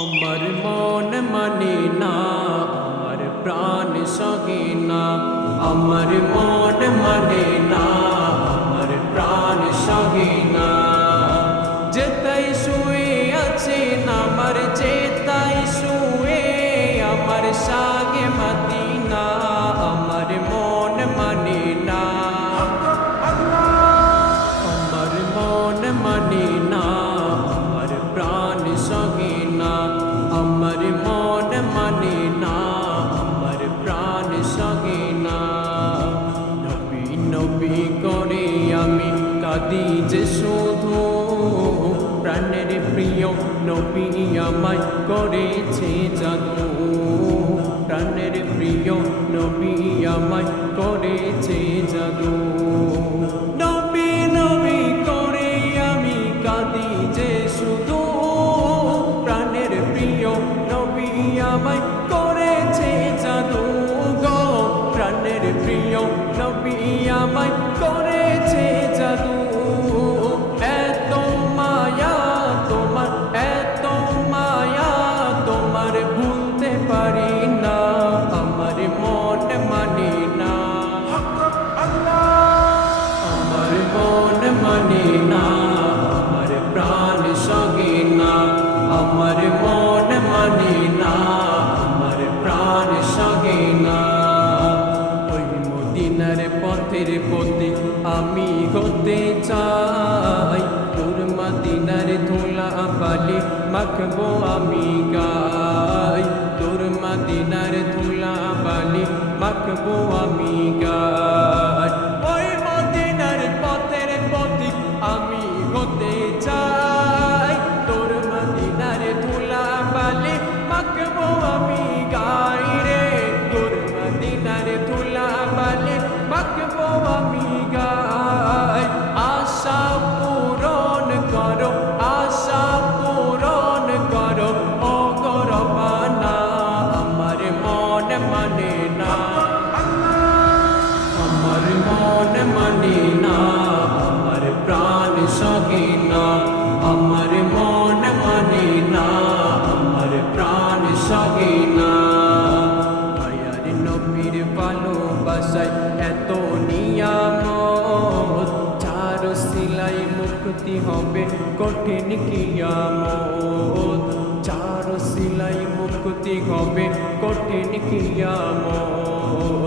আমার মন মানে না, আমার প্রাণ সহে না। আমার মন মানে না, আমার প্রাণ সহে না। যেতাই শুয়ে আছে না, আমার যেতাই শুয়ে আমার সাগে মদিনা। আমার মন মানে না, আমার মন মানে না, আমার প্রাণ সহে না। আমার মন মানে না, আমার প্রাণ সহে না। নবী নবী করে আমি কাঁদি যে শুধু, প্রাণের প্রিয় নবী আমায় করেছে জাদু। প্রাণের প্রিয় নবী আমায় করেছে জাদু। নবী নবী করে আমি কাঁদি যে শুধু, প্রাণের প্রিয় নবী আমায় করেছে জাদু গো। প্রাণের প্রিয় নবী আমায় করেছে জাদু। এত মায়া তোমার, এত মায়া তোমার ভুলতে পারি না। আমার মন মানে না, আমার মন মানে না, আমার প্রাণ সহে না। আমার মন মানে না, আমার প্রাণ সহে না। ওই মদিনার পথের পথিক আমি হতে চাই, তোর মদিনার ধুলা বালি মাখবো আমি গাই। তোর মদিনার ধুলা বালি মাখবো আমি গাই। ওই মদিনার পথের পথিক আমি হতে চাই, তোর মদিনার ধুলা বালি মাখবো আমি গাই রে। তোর মদিনার ধুলা বালি মাখবো আমি গাই। আশা পূরণ করো, আশা পূরণ করো ও গো রব্বানা। আমার মন মানে না, আমার মন মানে না, আমার প্রাণ সহে না। আমার মন মানে না, আমার প্রাণ সহে না। মায়ার নবীর ভালোবাসায় এত নিয়ামত, চার সিলাই মুক্তি হবে কঠিন কিয়ামত। চার সিলাই মুক্তি হবে কঠিন কিয়ামত।